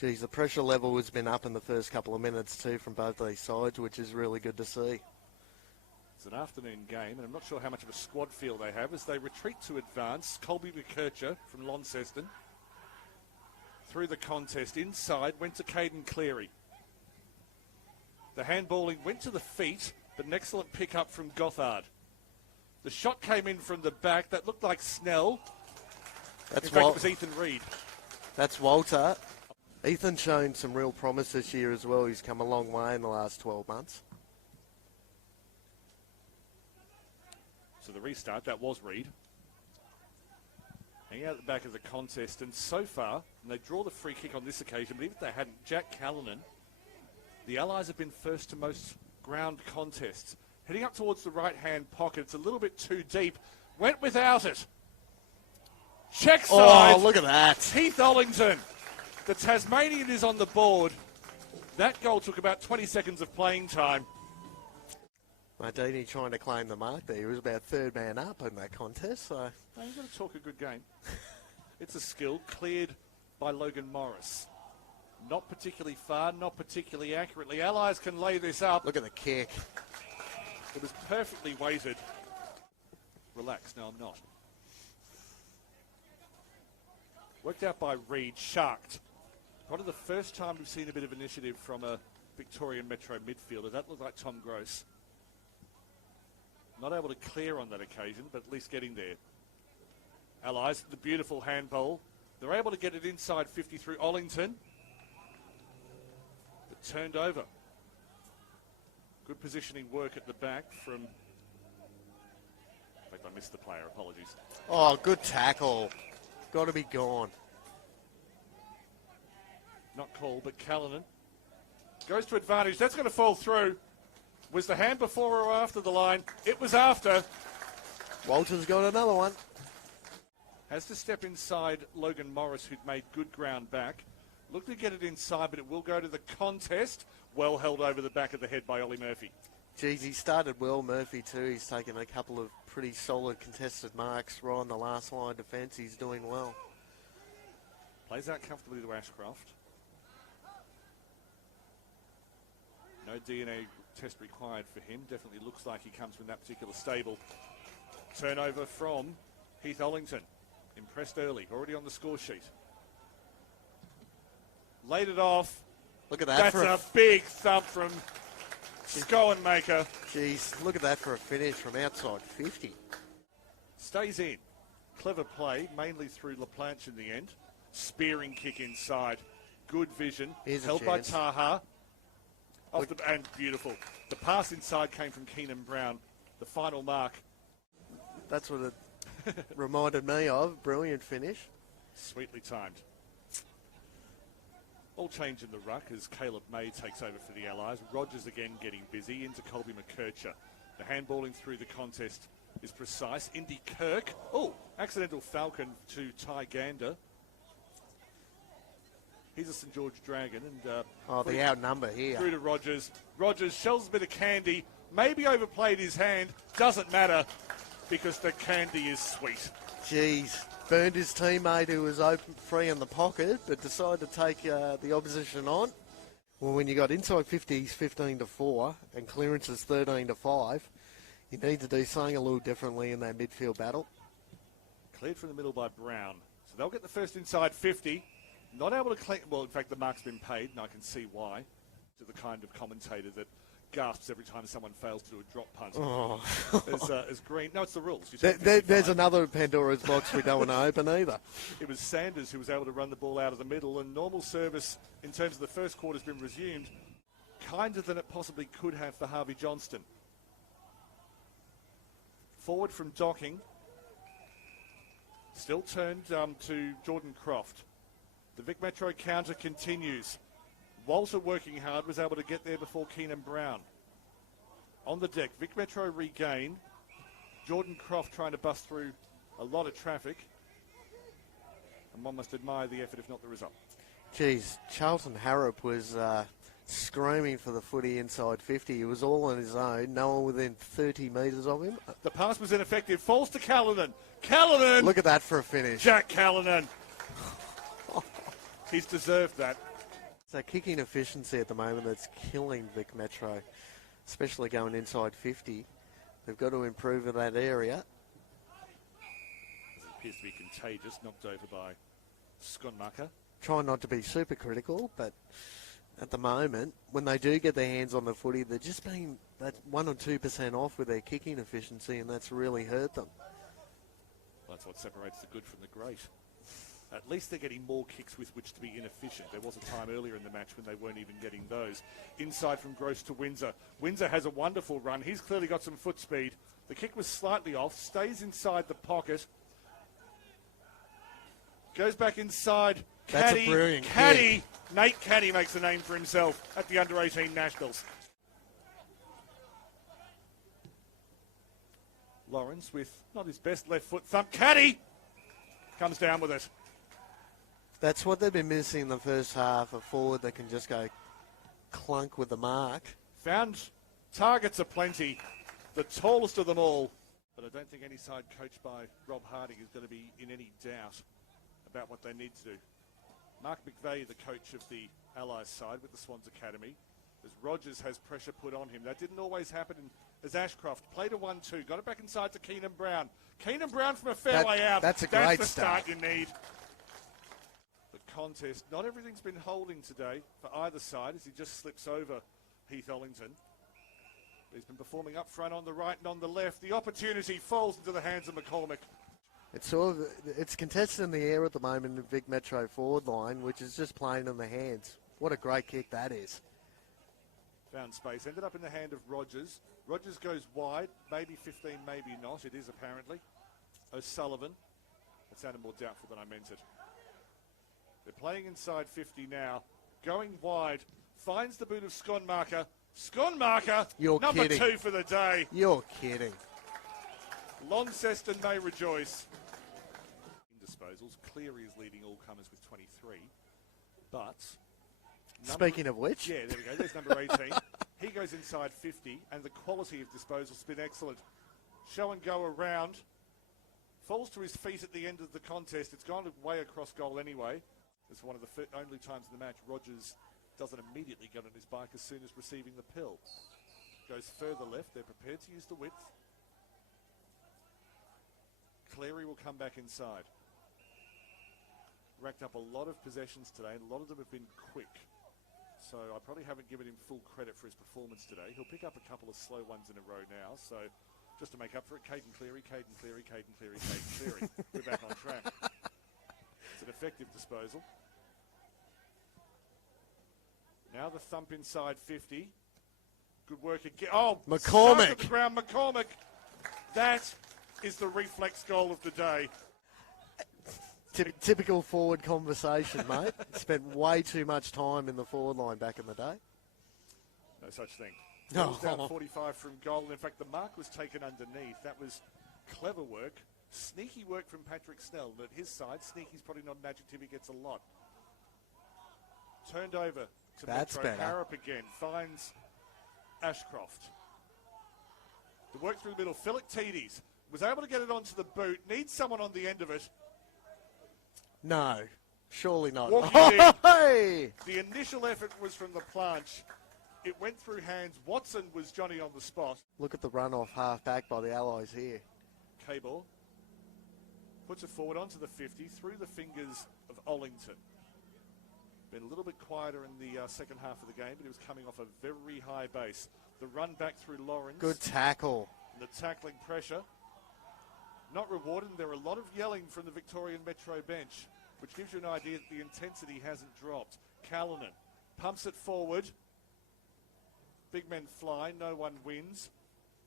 Geez, the pressure level has been up in the first couple of minutes too from both these sides, which is really good to see. It's an afternoon game, and I'm not sure how much of a squad feel they have as they retreat to advance. Colby McKercher from Launceston through the contest inside, went to Caiden Cleary. The handballing went to the feet, but an excellent pick up from Gothard. The shot came in from the back. That looked like Snell. In fact, it was Ethan Reid. That's Walter. Ethan's shown some real promise this year as well. He's come a long way in the last 12 months. So the restart, that was Reid. Hanging out at the back of the contest, and so far, and they draw the free kick on this occasion, but even if they hadn't, Jack Callinan, the Allies have been first to most ground contests. Heading up towards the right-hand pocket, it's a little bit too deep. Went without it. Check side. Oh, look at that. Heath Ollington. The Tasmanian is on the board. That goal took about 20 seconds of playing time. Mardini trying to claim the mark there. He was about third man up in that contest. So You've got to talk a good game. It's a skill cleared by Logan Morris. Not particularly far, not particularly accurately. Allies can lay this up. Look at the kick. It was perfectly weighted. Relax, no, I'm not. Worked out by Reid, sharked. Probably the first time we've seen a bit of initiative from a Victorian Metro midfielder. That looked like Tom Gross. Not able to clear on that occasion, but at least getting there. Allies, the beautiful handball. They're able to get it inside 50 through Ollington. But turned over. Good positioning work at the back from... In fact, I missed the player. Apologies. Oh, good tackle. Got to be gone. Not called, but Callinan goes to advantage. That's going to fall through. Was the hand before or after the line? It was after. Walter's got another one. Has to step inside Logan Morris, who'd made good ground back. Look to get it inside, but it will go to the contest. Well held over the back of the head by Ollie Murphy. Geez, he started well, Murphy, too. He's taken a couple of pretty solid contested marks right on the last line defence. He's doing well. Plays out comfortably to Ashcroft. No DNA test required for him. Definitely looks like he comes from that particular stable. Turnover from Heath Ollington. Impressed early, already on the score sheet. Laid it off. Look at that. That's a big thump from Schoenmaker. Jeez, look at that for a finish from outside 50. Stays in. Clever play, mainly through LaPlanche in the end. Spearing kick inside. Good vision. Held by Taha. And beautiful. The pass inside came from Keenan Brown. The final mark. That's what it reminded me of. Brilliant finish. Sweetly timed. All change in the ruck as Caleb May takes over for the Allies. Rogers again getting busy into Colby McKercher. The handballing through the contest is precise. Indy Kirk. Oh, accidental falcon to Ty Gander. He's a St George Dragon. And the outnumber here. Through to Rogers. Rogers shells a bit of candy. Maybe overplayed his hand. Doesn't matter because the candy is sweet. Jeez. Burned his teammate who was open free in the pocket, but decided to take the opposition on. Well, when you got inside 50s 15-4 and clearances 13-5, you need to do something a little differently in that midfield battle. Cleared from the middle by Brown. So they'll get the first inside 50. Not able to clean. Well, in fact, the mark's been paid, and I can see why. To the kind of commentator that gasps every time someone fails to do a drop punt. Oh. as Green. No, it's the rules. There's another Pandora's box we don't want to open either. It was Sanders who was able to run the ball out of the middle, and normal service in terms of the first quarter has been resumed. Kinder than it possibly could have for Harvey Johnston. Forward from Docking. Still turned to Jordan Croft. The Vic Metro counter continues. Walter working hard, was able to get there before Keenan Brown. On the deck, Vic Metro regain. Jordan Croft trying to bust through a lot of traffic. And one must admire the effort, if not the result. Geez, Charlton Harrop was screaming for the footy inside 50. He was all on his own, no one within 30 metres of him. The pass was ineffective. Falls to Callinan. Callinan! Look at that for a finish. Jack Callinan. He's deserved that. So kicking efficiency at the moment that's killing Vic Metro, especially going inside 50. They've got to improve in that area. It appears to be contagious, knocked over by Skonmaka. Trying not to be super critical, but at the moment, when they do get their hands on the footy, they're just being that 1 or 2% off with their kicking efficiency, and that's really hurt them. That's what separates the good from the great. At least they're getting more kicks with which to be inefficient. There was a time earlier in the match when they weren't even getting those. Inside from Gross to Windsor. Windsor has a wonderful run. He's clearly got some foot speed. The kick was slightly off, stays inside the pocket. Goes back inside. That's Caddy, a brilliant Caddy. kick. Nate Caddy makes a name for himself at the Under-18 Nationals. Lawrence with not his best left foot thump. Caddy comes down with it. That's what they've been missing in the first half, a forward that can just go clunk with the mark. Found targets aplenty, the tallest of them all. But I don't think any side coached by Rob Harding is going to be in any doubt about what they need to do. Mark McVeigh, the coach of the Allies side with the Swans Academy, as Rogers has pressure put on him. That didn't always happen as Ashcroft played a 1-2, got it back inside to Keenan Brown. Keenan Brown from a fair way out. That's a great the start. you need. The contest, not everything's been holding today for either side as he just slips over Heath Ollington. He's been performing up front on the right and on the left. The opportunity falls into the hands of McCormick. It's contested in the air at the moment in the Vic Metro forward line, which is just playing in the hands. What a great kick that is. Found space, ended up in the hand of Rogers. Rogers goes wide, maybe 15, maybe not. It is apparently. O'Sullivan. It sounded more doubtful than I meant it. They're playing inside 50 now. Going wide, finds the boot of Skonmaka. Skonmaka, number kidding. 2 for the day. You're kidding. Launceston may rejoice. In disposals, Cleary is leading all comers with 23. But... Speaking of which... Yeah, there we go. There's number 18. He goes inside 50, and the quality of disposals has been excellent. Show and go around. Falls to his feet at the end of the contest. It's gone way across goal anyway. It's one of the only times in the match Rogers doesn't immediately get on his bike as soon as receiving the pill. Goes further left. They're prepared to use the width. Cleary will come back inside. Racked up a lot of possessions today, and a lot of them have been quick. So I probably haven't given him full credit for his performance today. He'll pick up a couple of slow ones in a row now. So just to make up for it, Caiden Cleary, Caiden Cleary, Caiden Cleary, Caiden Cleary. We're back on track. It's an effective disposal. Now the thump inside 50. Good work again. Oh, McCormick. To the ground, McCormick. That is the reflex goal of the day. Typical forward conversation, mate. Spent way too much time in the forward line back in the day. No such thing. No. Ball's down 45 from goal. In fact, the mark was taken underneath. That was clever work. Sneaky work from Patrick Snell. But his side, sneaky's probably not an adjective he gets a lot. Turned over to That's Metro. better. Harrop again. Finds Ashcroft. The work through the middle. Philip-Tides was able to get it onto the boot. Needs someone on the end of it. No, surely not. Walking in. Hey! The initial effort was from the planche. It went through hands. Watson was Johnny on the spot. Look at the run-off half-back by the Allies here. Cable puts it forward onto the 50, through the fingers of Ollington. Been a little bit quieter in the second half of the game, but he was coming off a very high base. The run back through Lawrence. Good tackle. The tackling pressure. Not rewarded. There are a lot of yelling from the Victorian Metro bench, which gives you an idea that the intensity hasn't dropped. Callinan pumps it forward. Big men fly. No one wins.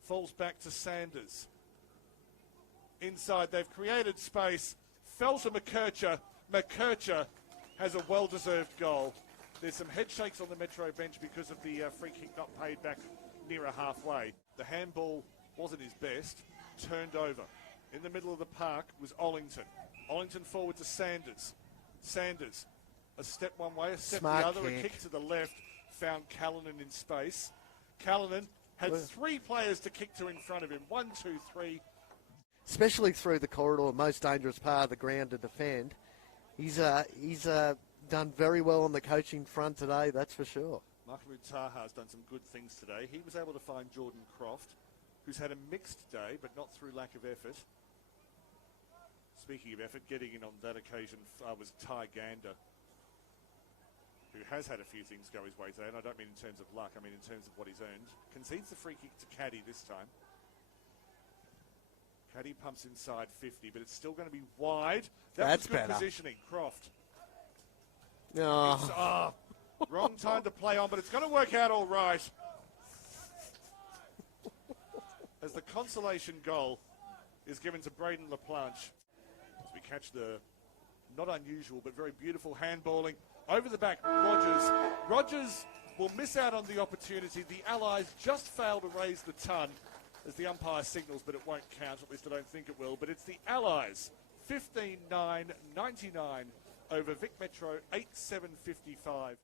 Falls back to Sanders. Inside, they've created space. Fell to McKercher. McKercher has a well-deserved goal. There's some head shakes on the Metro bench because of the free kick not paid back nearer halfway. The handball wasn't his best. Turned over. In the middle of the park was Ollington. Ollington forward to Sanders. Sanders, a step one way, a step Smart the other, kick. a kick to the left. Found Callinan in space. Callinan had 3 players to kick to in front of him. 1, 2, 3. Especially through the corridor, most dangerous part of the ground to defend. He's done very well on the coaching front today, that's for sure. Mahmoud Taha's done some good things today. He was able to find Jordan Croft, who's had a mixed day, but not through lack of effort. Speaking of effort, getting in on that occasion was Ty Gander, who has had a few things go his way today, and I don't mean in terms of luck, I mean in terms of what he's earned. Concedes the free kick to Caddy this time. Caddy pumps inside 50, but it's still going to be wide. That's was good better. positioning. Croft. Oh. Wrong time to play on, but it's going to work out all right. As the consolation goal is given to Braden LaPlanche. As we catch the not unusual but very beautiful handballing over the back. Rogers will miss out on the opportunity. The Allies just fail to raise the ton as the umpire signals, but it won't count. At least I don't think it will. But it's the Allies 15-9, 99 over Vic Metro 8-7-55.